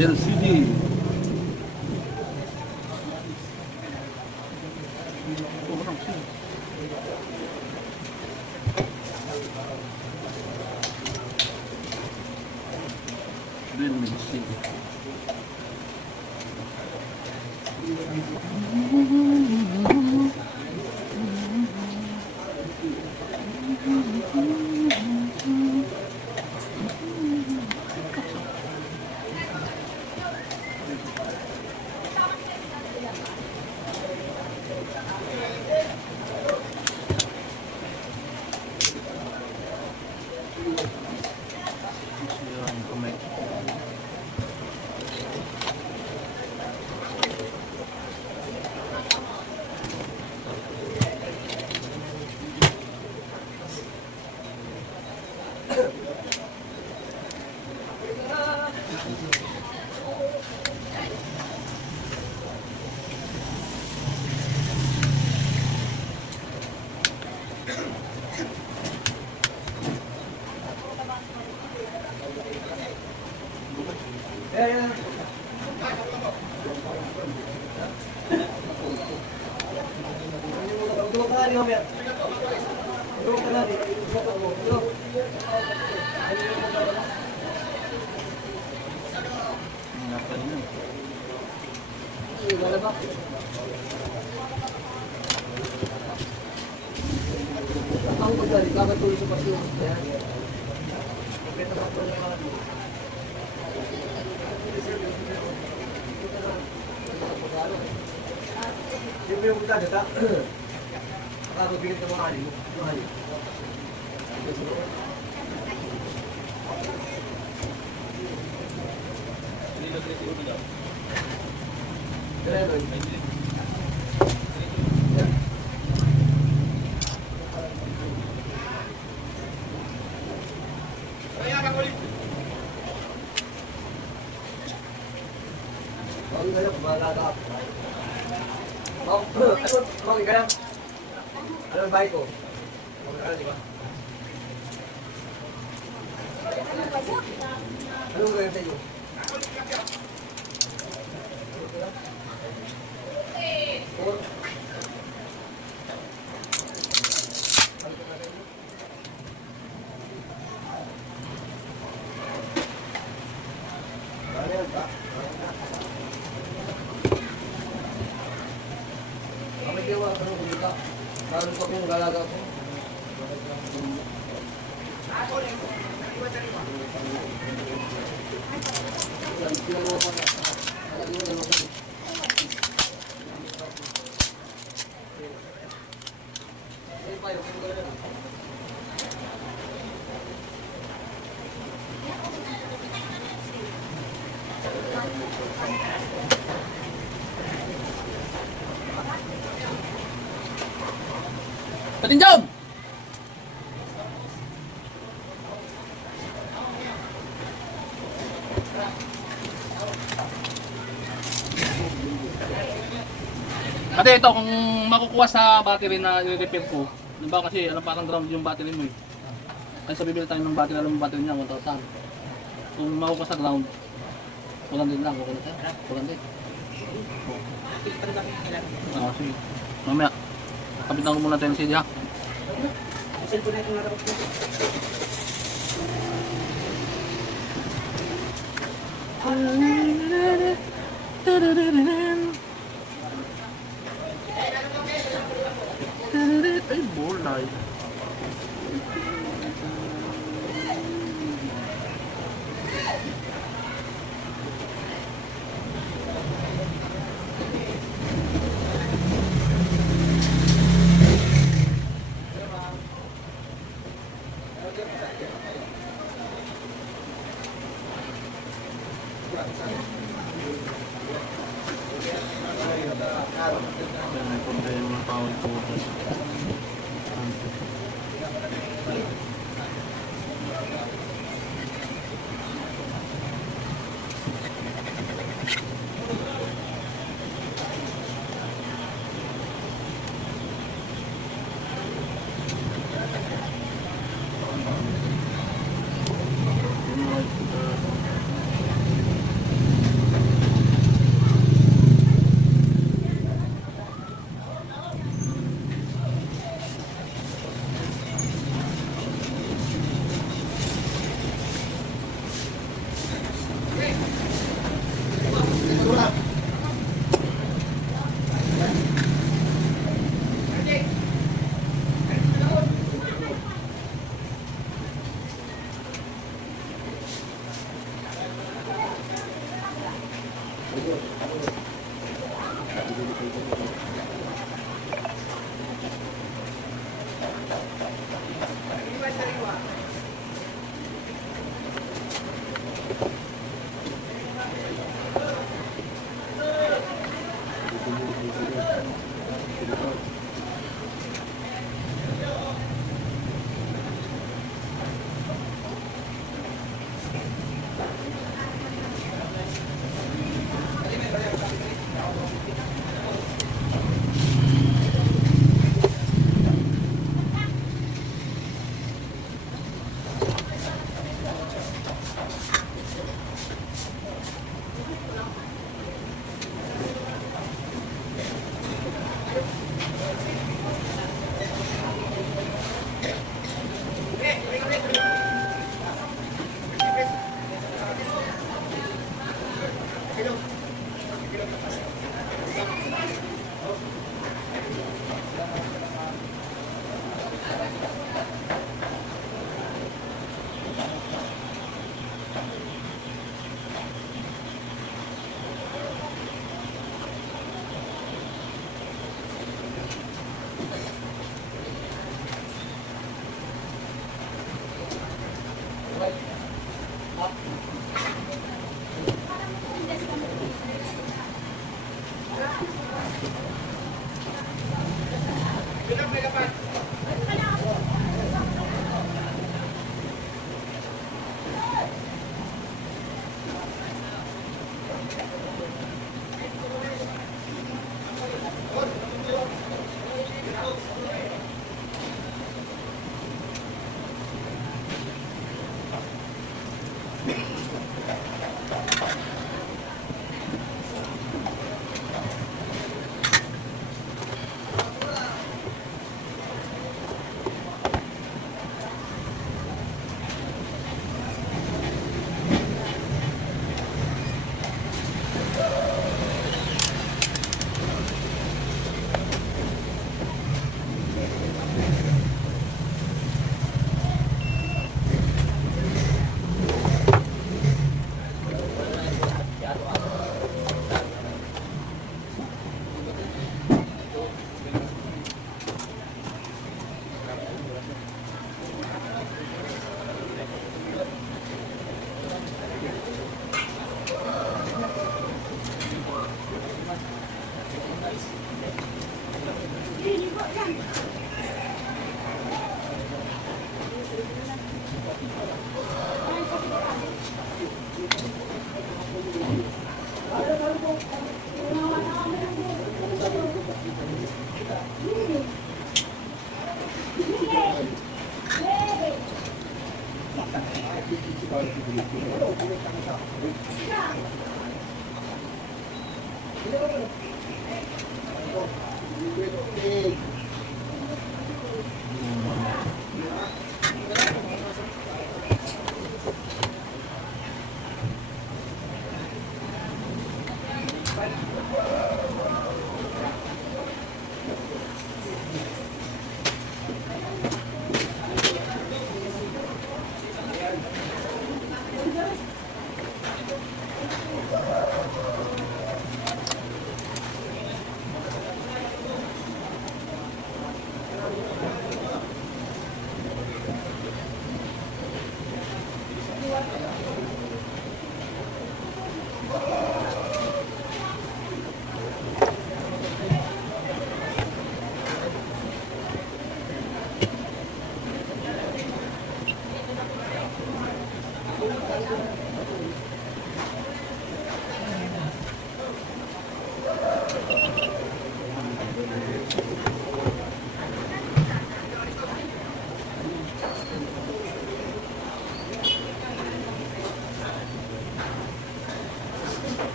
LCD. Drill mixing. Patinjom! Ate, ito kung makukuha sa battery na i-repair ko, diba kasi alam parang ground yung battery mo eh. Kasi sa bibili tayo ng battery, alam yung battery niya 1,000. Kung makukuha sa ground, kulang din lang, kulang din. Oo, sige. Mamaya, kapitan ko muna tayo ng CD ha. Cellphone na itong narapot ko. Ay, bolay. May problema tawag po.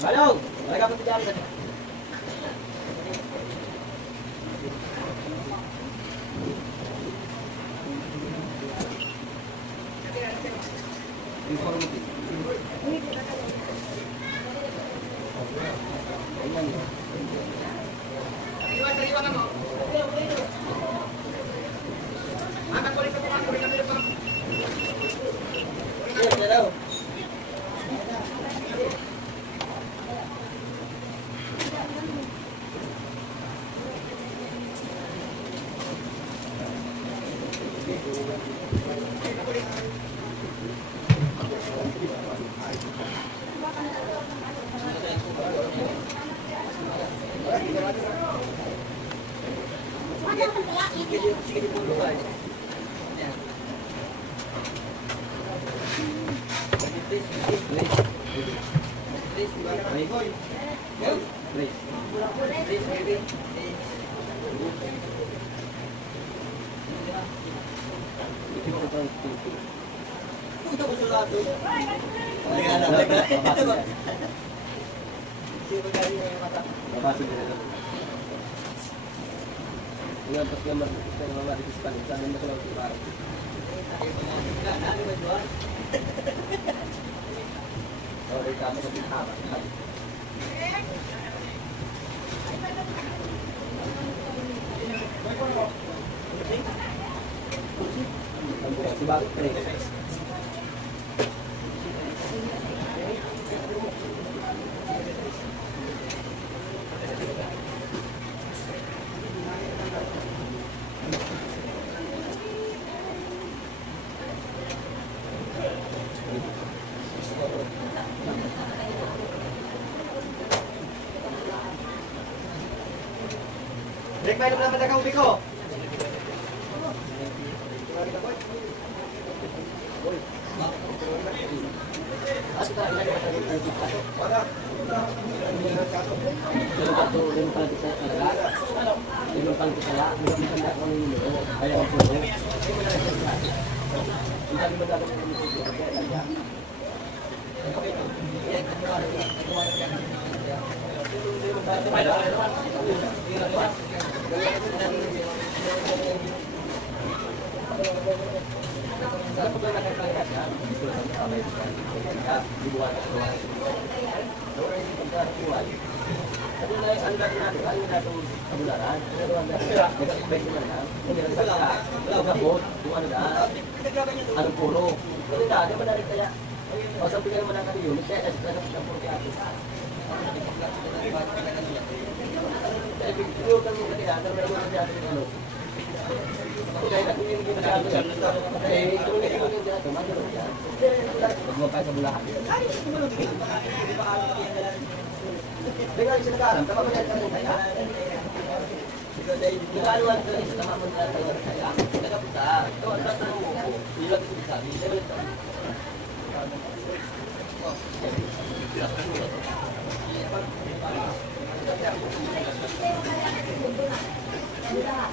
Halo, mereka berbicara. Ngayon, pas nga mamaritis pa rin. Saan na ko lang para. Okay, tama sa bintama. Si Bakit pa rin. Break tayo naman na kaubi ko. Anong puro? Hindi na, di ba narin kaya? O, sabi ka naman natin yun, kaya kasi ka naman puro kaya. Kaya pigturo ka mo kaya, pero meron mo kaya natin ano. Kaya natin yung kita kaya natin. Kaya ito yung yung yung dito, magano yan. Pag mo pa sa bulahan. Ay, sumunod ka. Hindi nga rin siya nag-aaram, tama ba yan ka rin kaya? Nag-aaruan ka rin sa tama mo na kaya. Nagapunta. Ito, ang tatanong mo. Ilang ko sabi.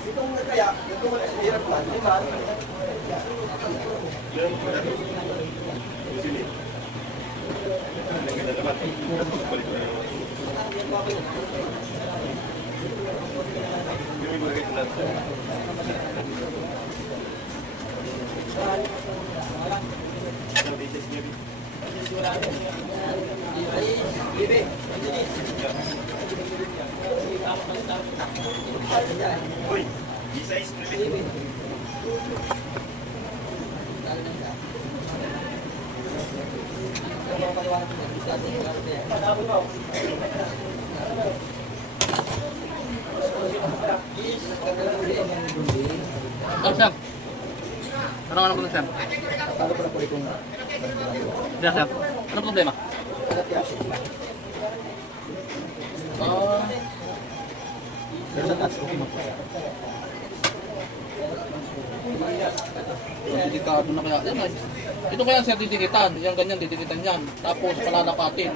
Itong kaya, itong hirap pa, di ba? Uy, isa is privilege. Oh, sir. Ano po sir? Paano ko na po itong Sir, sir. Ano problema? pero sa taas, okay mo po. Delikado na kaya. Yan, ito kaya sir didikitan. Yan ganyan, didikitan yan. Tapos palalapatin.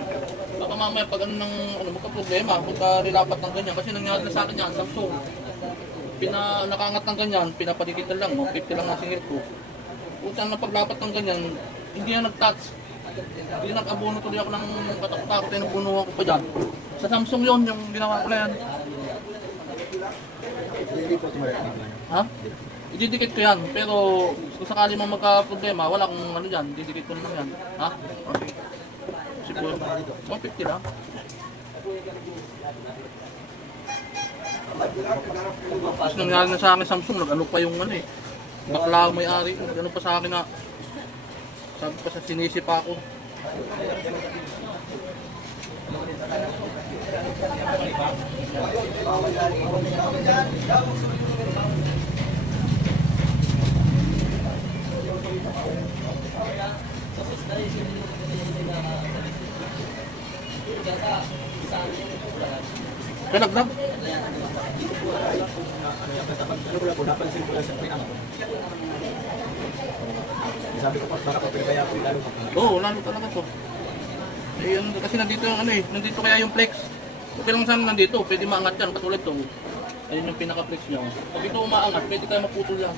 Baka mamaya pag ano ng magka-problema, pagka nilapat ng ganyan. Kasi nangyari na sa akin yan, Samsung. Nakaangat ng ganyan, pinapadikitan lang. 50 lang ang singit ko. Utang na paglapat ng ganyan, hindi na nag-touch. Hindi nag-abono tuloy ako ng katakot-takot. Ay nabunuhan ko pa dyan. Sa Samsung yon yung ginawa ko na yan. Hindi po tumarik. Ha? Ididikit ko yan, pero kung sakali mo magka-problema, wala akong ano dyan, ididikit ko naman yan. Ha? Okay. Siguro, 150 lang. Tapos nangyari na sa akin Samsung, nag-ano pa yung ano eh. Bakla ang may-ari, nag-ano pa sa akin na, sabi pa sa sinisi pa ako. Kaya nag-vlog? Napansin ko lang sa pinang ko. Sabi ko, baka papilbaya ko lalo pa. Oo, lalo talaga to. Eh, ano, kasi nandito yung ano eh, nandito kaya yung flex. Okay lang sana nandito, pwede maangat yan, katulad to. Ayun yung pinaka-flex niya. Pag ito umaangat, pwede tayo maputol yan.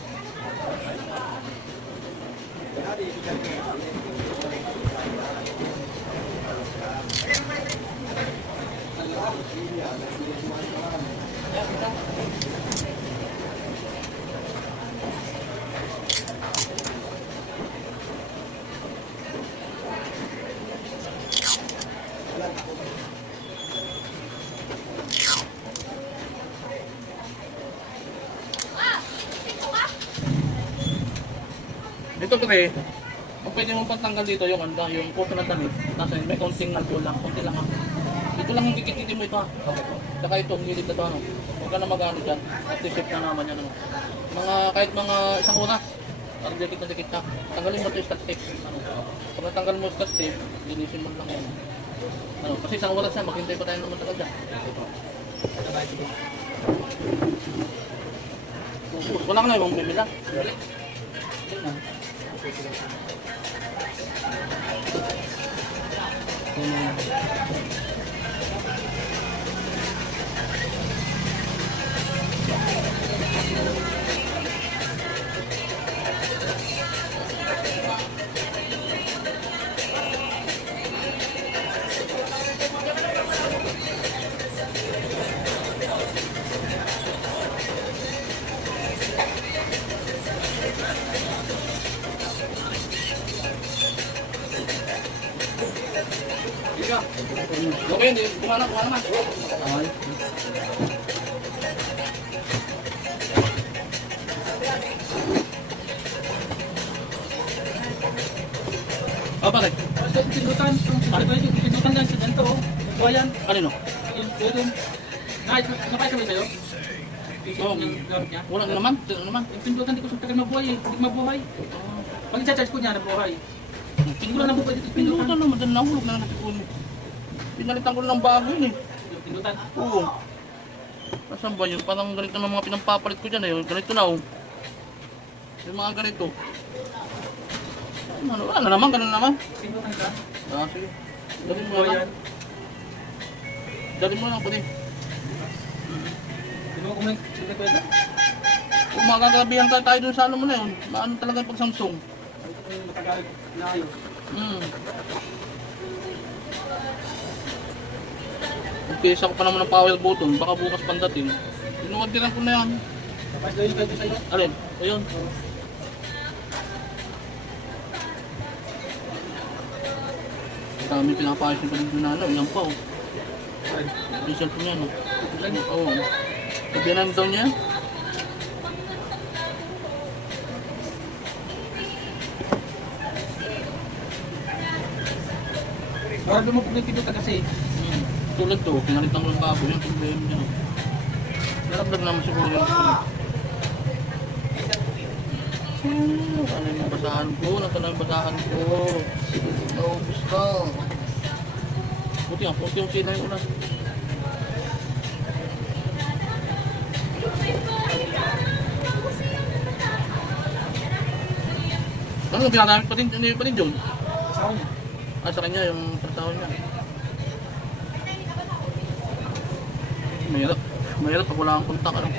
Ito pre, kung pwede mong pantanggal dito yung anda, yung puso ng damit, nasa may konting nalpo lang, konti lang ha. Dito lang yung dikit-dikit mo ito ha. Saka ito, hilid na ito ano. Huwag ka na mag-ano dyan, at safe na naman yan ano. Kahit mga isang oras, parang dikit na dikit na. Tanggalin mo ito yung scotch tape. Ano. Pag natanggal mo yung scotch tape, linisin mo lang yan. Ano, kasi isang oras yan, maghintay pa tayo naman tagal dyan. Wala ka na yung bibili lang. Okay, hindi. Kumana man. Okay. Oh, bakit? Pindutan lang sa ganito. Buhayan. Kanino? Nakasabay sa'yo? Oh, wala na naman. Wala naman. Yung pindutan, di ko tagal mabuhay eh. Hindi mabuhay. Pag i-charge ko niya, nabuhay. Hindi ko lang nabuhay dito sa pindutan. Pinutan naman. Dahil nahulog na natin. Pinalitan ko lang ng bago yun eh. Yung pindutan. Oo. Nasaan ba yun? Parang ganito na mga pinampapalit ko dyan eh. Ganito na oh. Yung mga ganito. Ano, wala na naman. Ganun naman. Pindutan ka. Ah, sige. Dalhin mo na lang. Dalhin mo na lang pati. Hindi mo kumain. Sige ko ito. Kung magagabihan tayo dun sa ano mo na yun. Maano talaga yung pag Samsung. Ito yung matagal na ayos. Pisa ko pa naman ng power button. Baka bukas pandating. Inuwagdiran ko na yan. Tapos daw yung pwede sa'yo. Alin? Ayun. Dami pinapayos yung paligid na ano. Ilan pa oh. Yung cellphone niya no. Oo. Sabihan namin daw niya. Para lumupog yung pindutan kasi. Tulad to, pinalitan ko ng baboy yung problema niya. Narabdag naman siguro yung ano yung basahan ko? Nasaan yung basahan ko? Naubos ka. Puti yung sila yung ulan. Ano ginagamit pa din? Hindi pa din John? Asawa niya. Sa kanya yung pagtawag niya. Mahirap pag wala kang kontak ano.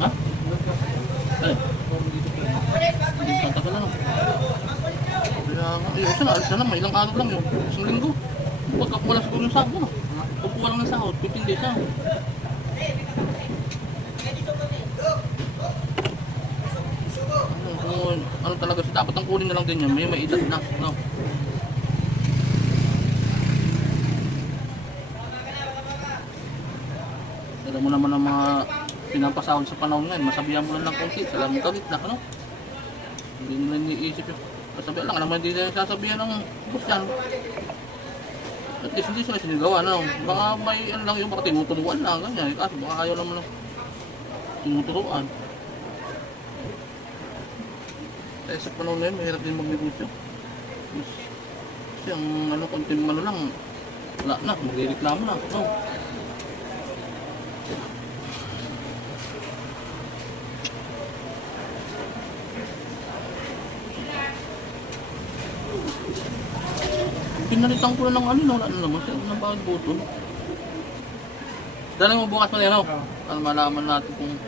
Ha? Ay. Hindi kontak ka lang. Kaya ayos na, alis na naman. Ilang araw lang yun. Isang linggo. Pagkakuha lang siguro yung sahod mo. Pagkuha lang ng sahod, 15 days na. Ano talaga siya, dapat ang kunin na lang din yan. May edad na. No? Alam mo naman ang mga pinapasahod sa panahon ngayon, masabihan mo lang konti, salam mo kagit na, ano? Hindi mo lang iniisip yun. Sasabihan lang, naman hindi na sasabihan ng boss yan. At least hindi sila sinigawa, ano? Baka may ano lang yung baka tinuturuan lang, ganyan. Kasi baka ayaw naman lang tinuturuan. Kaya sa panahon ngayon, mahirap din magnegosyo. Kasi ang ano, konting ano lang, wala na, magreklamo na, no? Pinalitan ko na ng ano, wala na naman siya, ng bawat button. Dala mo bukas pa rin, ano? Para malaman natin kung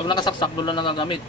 pag nakasaksak, doon lang nagagamit.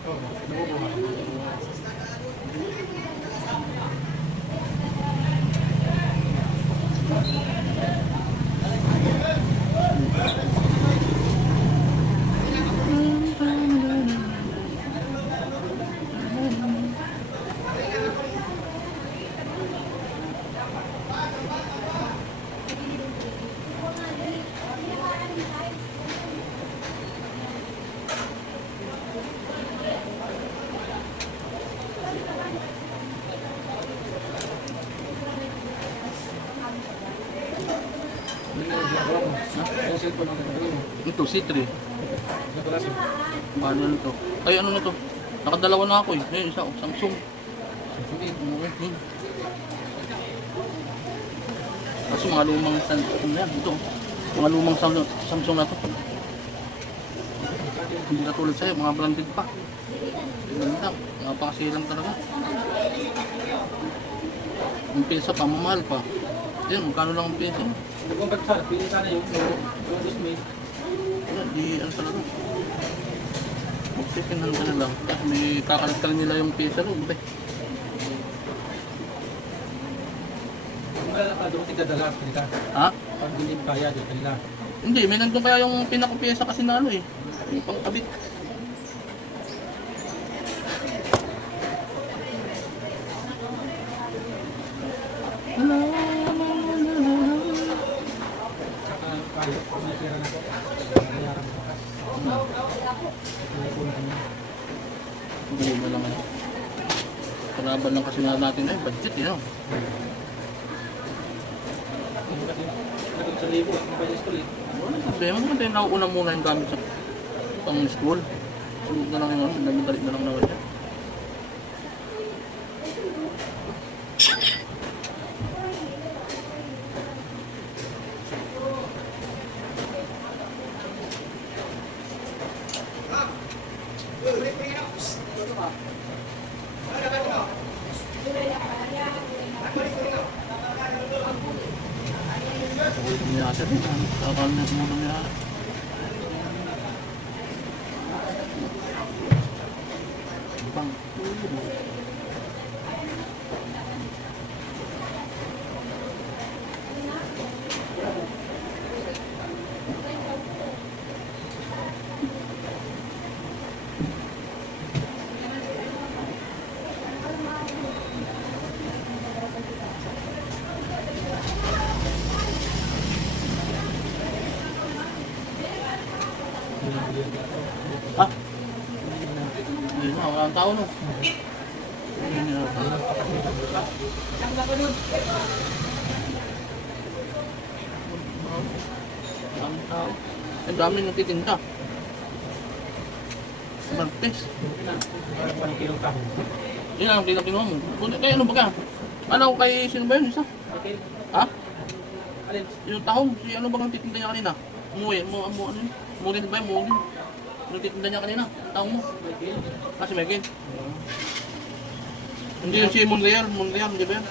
cellphone ang gagawin mo. Ito, C3. Nagklase. Paano na to? Ay, ano na to? Nakadalawa na ako eh. Ayun, isa, Samsung. Sige. Kasi mga lumang Samsung yan. Ito, mga lumang Samsung na to. Hindi na tulad sa'yo, mga branded pa. Ganda, napakasilang talaga. Ang pyesa pa, mamahal pa. Ayun, magkano lang ang pyesa? Nag-contact sana, pili sana yung dismay. Wala, di ano talaga. Mag-second hand ka na lang. Tapos may kakalit ka rin nila yung pyesa loob eh. Kung wala ka, doon tigdadala kanila. Ha? Pag hindi mo kaya, doon kanila. Hindi, may nandun kaya yung pinakapyesa kasi na ano eh. Yung pangkabit. Saka kaya, kung may pera na. Bayaran mo. Hindi mo lang ano. Kalaban lang kasi na natin ay budget eh no. Kasi, nagkong sa libo, magpapayos ko ulit. Wala problema, maganda yung nauuna muna yung gamit sa pang school. Sunod na lang yung ano, dami-dali na lang naman yan. Ulam yata rin. Kakal na ulam yata. Bang. Ha? Hindi na, wala ang tao no. Hindi na tao. Ang tao. Ang dami nagtitinda. Martes. Parang kilong tahong. Yun ang kinuha mo. Kaya ano ba ka? Ano kay sino ba yun? Isa? Okay. Ha? Alin? Yung tahong. Si ano ba ang titinda niya kanina? Umuwi. Ano yun? Mugin ba yun? Mugin. Yung titinda niya kanina. Tahong mo. Okay. Kasi may gin. Hindi yun si Monreal. Monreal, hindi ba yan?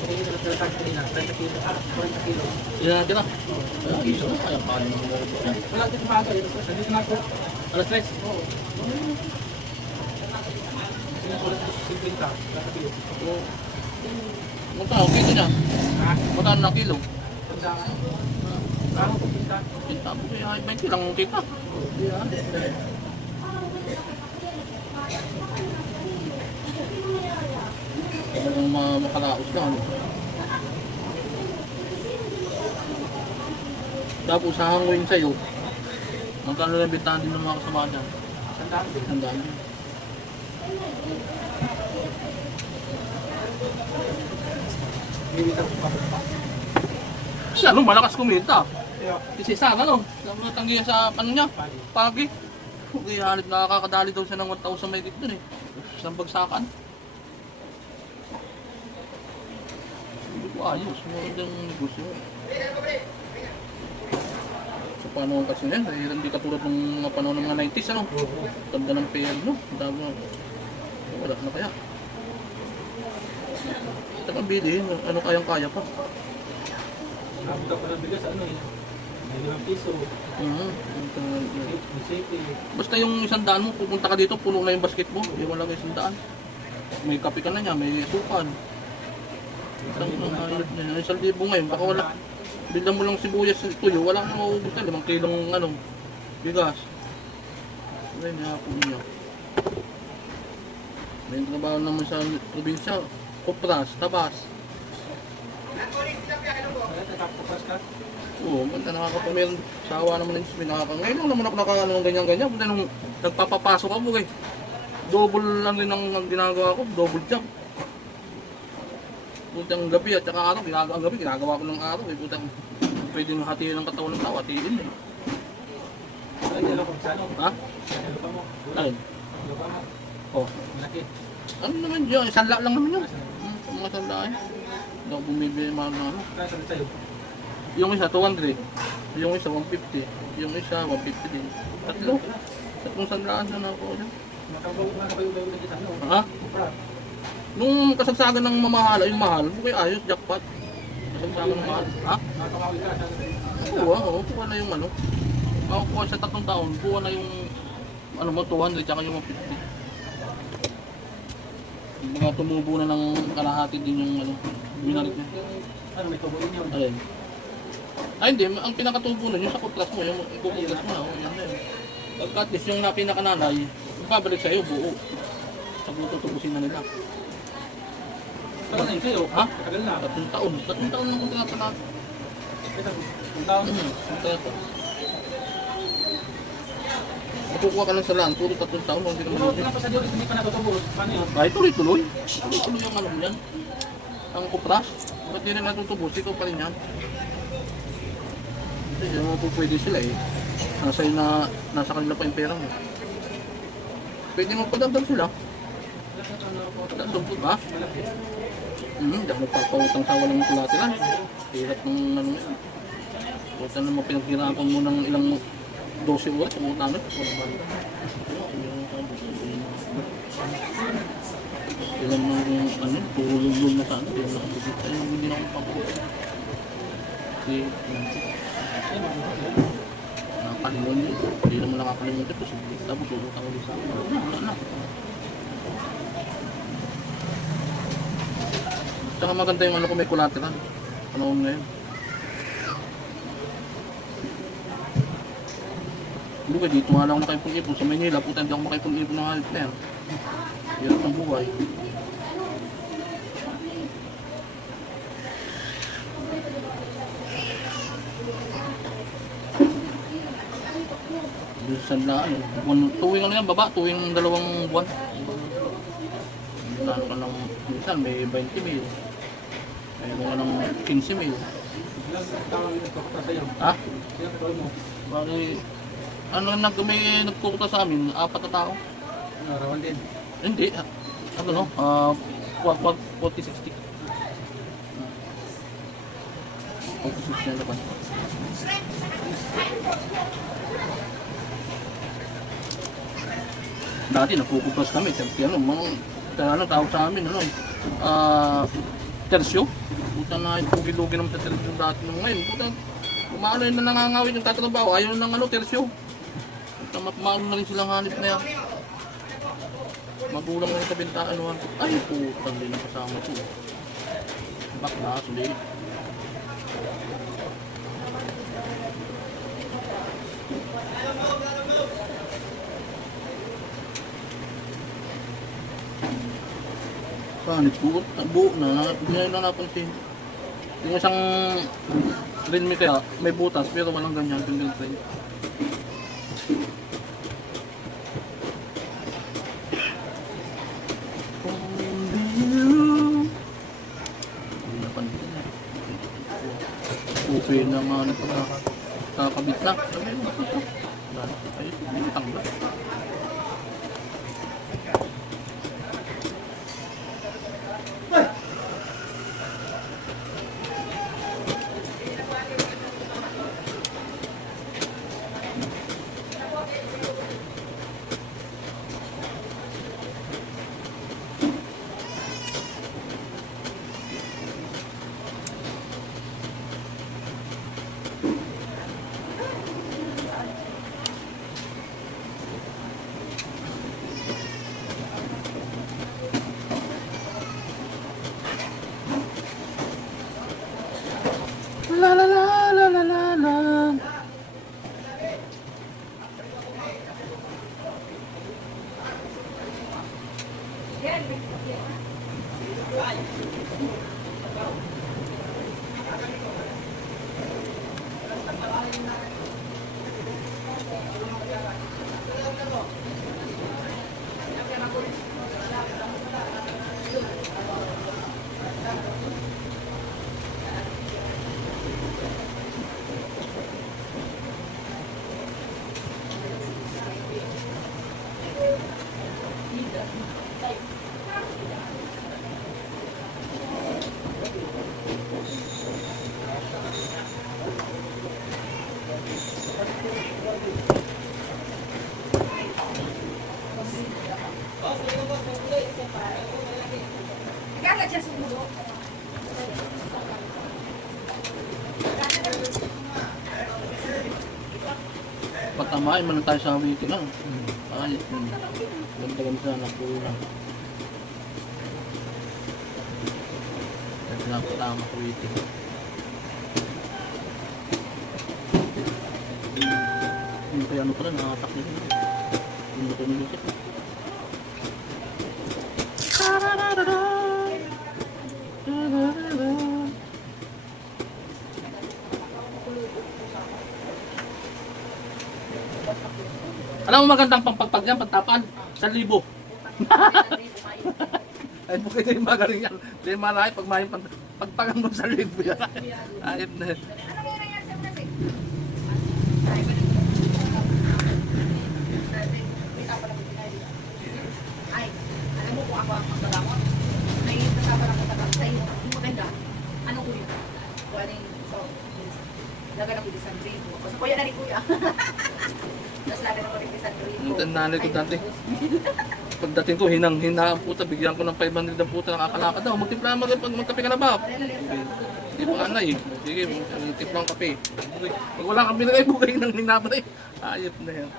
Okay, nagtatag kanina. 30 kilo. 40 kilo. Yan natin na. Ay, isa na. Kaya paano mo yan? Wala din maaga. Nandito na ako. Alas 3. Oo. Sinusulat ko 50. 30 kilo. Magkano kilo niya? Ha? Magkano na kilo? Tandaan. Ako, 50. Kita mo kaya 20 lang ang kita. Talagang makalaos lang. Tapos hahanguin sa'yo. Magkano lang bitahan din ng mga kasama niya? Tandaan. Tandaan niyo. Bibita ko pa. Siya, no, malakas kumita. Kaya, Kasi sana, no? Natanggihan sa, ano niya, pagi. Okay, halit nakakadali daw siya ng 1,000 may dito dun eh. Isang bagsakan. Hindi ko ayos, meron din negosyo. Sa panahon kasi na yan, dahil hindi katulad ng mga panahon ng mga 90s, ano? Tanda ng pera, no? Dami, wala na kaya. Taka bilhin, ano kayang kaya pa? nabot ako ng bigas, ano eh. May 5 piso. May safety. Basta yung 100 mo, pupunta ka dito, puno na yung basket mo, wala ka 100. May kape ka na niya, may sukan. Ang 1,000 ngayon, baka wala. Bilang mo lang sibuyas tuyo, wala kang maubos na 5 kilong ano, bigas. Wala yung hapon niya. May trabaho naman sa probinsya, Kupras, Tabas. Kaya nakapukas ka. Oo, basta nakakapameron sa awa naman ng Diyos, may ngayon lang naman ako nakakano ng ganyan-ganyan. Basta nung nagpapapasok ako double lang din ang ginagawa ko, double job. Putang gabi at saka araw, ang gabi ginagawa ko ng araw eh. Putang pwede nang hatiin ng katawan ng tao, hatiin eh. Ay, dalawa ko sa ano. Ha? Dalawa mo. Alin? Dalawa mo. Oh. Malaki. Ano naman yun? Sanla lang naman yun. Mga sanla eh. Hindi ako bumibili mga ano. Kaya sabi sa'yo. Yung isa 200, yung isa 150, yung isa 150 din. Tatlong sanlaan na ako dyan. Makabaw na kayo bayo ng isa. No? Ha? Pra. Nung kasagsagan ng mamahala, yung mahal, bukay ayos, jackpot. Kasagsagan ng mahal. Ha? Nakakawi ka. Kuha na yung ano. Makukuha sa 3 taon, kuha na yung ano mo, 200 tsaka yung 150. Mga tumubo na ng kalahati din yung ano, binarit niya. Ano, may tubo yun yun. Ayun. Ay hindi, ang pinakatubo nun, yung sa kutlas mo, yung ikukutlas mo na, yun na yun. Pagka at least yung pinakananay, babalik sa'yo buo. Sa tutubusin na nila. Tagal na yun sa'yo. Ha? Tagal na. 3 taon. 3 taon ng kontrata na. Kung taon. Kontrata. Makukuha ka lang sa land, puro 3 taon, hindi ka Pero malulit. pinapasa Diyos, hindi pa natutubos. Paano yun? Ay, tuloy-tuloy. Tuloy-tuloy yung ano mo yan. Ang kupras. Ba't di na natutubos? Ikaw pa rin yan. Kasi yung mga pwede sila eh. Nasa kanila pa yung pera mo. Pwede mo padagdag sila. Dadagdag po ba? Hindi ako nagpapautang sa walang collateral. Hirap ng ano yan. Puta naman pinaghirapan mo ng ilang 12 oras sa utang na. Walang balik. Ilan mo yung ano, tulog-log na sana. Hindi na nakabigit. Ayun, hindi na akong paputin. Kasi, nakakalimutan yun. Hindi naman nakakalimutan. Tapos utang ulit sa akin. Wala na. Tsaka maganda yung ano kung may collateral. Panahon ngayon. Hindi ka dito nga lang ako makaipon-ipon. Sa Maynila, puta hindi ako makaipon-ipon ng halit na yan. Hirap ng buhay. Dito sa laan, tuwing ano yan, baba, tuwing 2 buwan. Ano ka ng, minsan may 20 mil. May mga ng 15 mil. Ilang taon yung nagkakita sa'yo? Ha? Ilang taon mo? Bakit, ano may nagkukuta sa amin, 4 na tao. Ano, rawan din. Hindi, ano no, 40-60. 40-60 na laban. Dati nagkukupas kami, ano, mga tawag sa amin, ano, tersyo. Puta na ipugi-lugi naman sa tersyo dati nung ngayon. Puta, kumano yun na nangangawin yung tatrabaho, ayaw na ng ano, tersyo. Puta, maano na rin silang hanip na yan. Magulang na rin sa bintaan naman. Ay, putang din ang kasama ko. Bakla, sulit. Panit, buo na. Ngayon na napansin. Yung isang rin may kaya, may butas, pero walang ganyan. Single tray. Okay na nga nakakabit na. Ayun, hindi tanggal. Patamain man lang tayo sa wiki na. Ayos yun. Ganda-ganda na kulang. Ganda na patama ko wiki. Yung kaya ano pala, nakatak nito na. Yung ito nilusot. Alam mo magandang pampagpag yan, pagtapan, 1,000. Ay, bukit yung magaling yan. Hindi malaki pag may pagpagan mo 1,000 yan. Ayop na yan. Ay, alam mo kung ako ang magdadamot? May kasama lang magdadamot sa iyo. Yung maganda, anong kuya? Kung ano yung laga na kuya sa grade ko. So, kuya na rin kuya. Tapos laga na ko rin sa grade ko. Yung nanay ko dati. Pagdating ko, hinang-hina ang puta. Bigyan ko ng 500 ng puta. Nakakalakad daw. Magtimpla mo rin pag magkape ka na ba? Hindi pa anay eh. Sige, magtimpla ang kape. Pag wala kang binigay, bugay ng hinabay. Ayop na yan.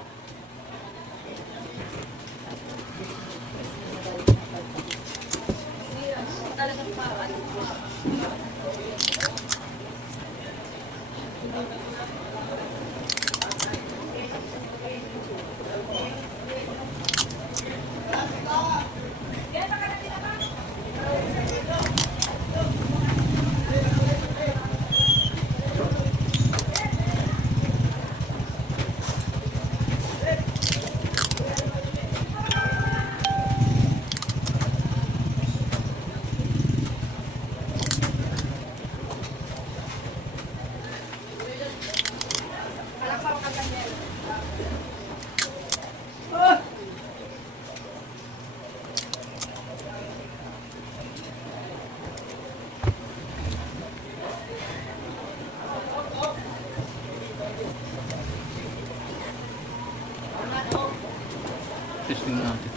Testing natin.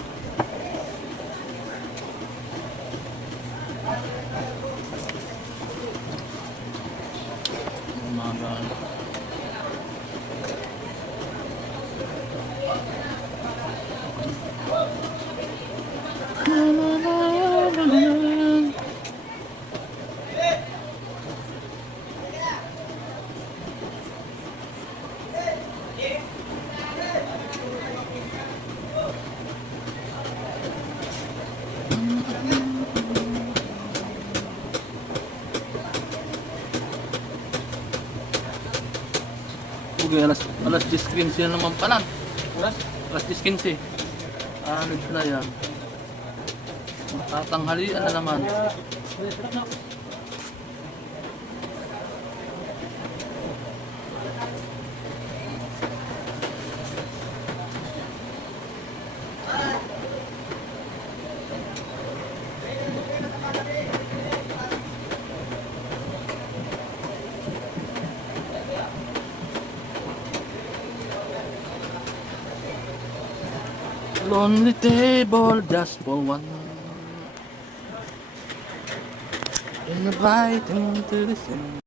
Umaga. Okay, alas 10:15 na naman pala. Alas 10:15. Ano na yan? Tatanghalian na naman. Lonely table just for one. Inviting to the sun.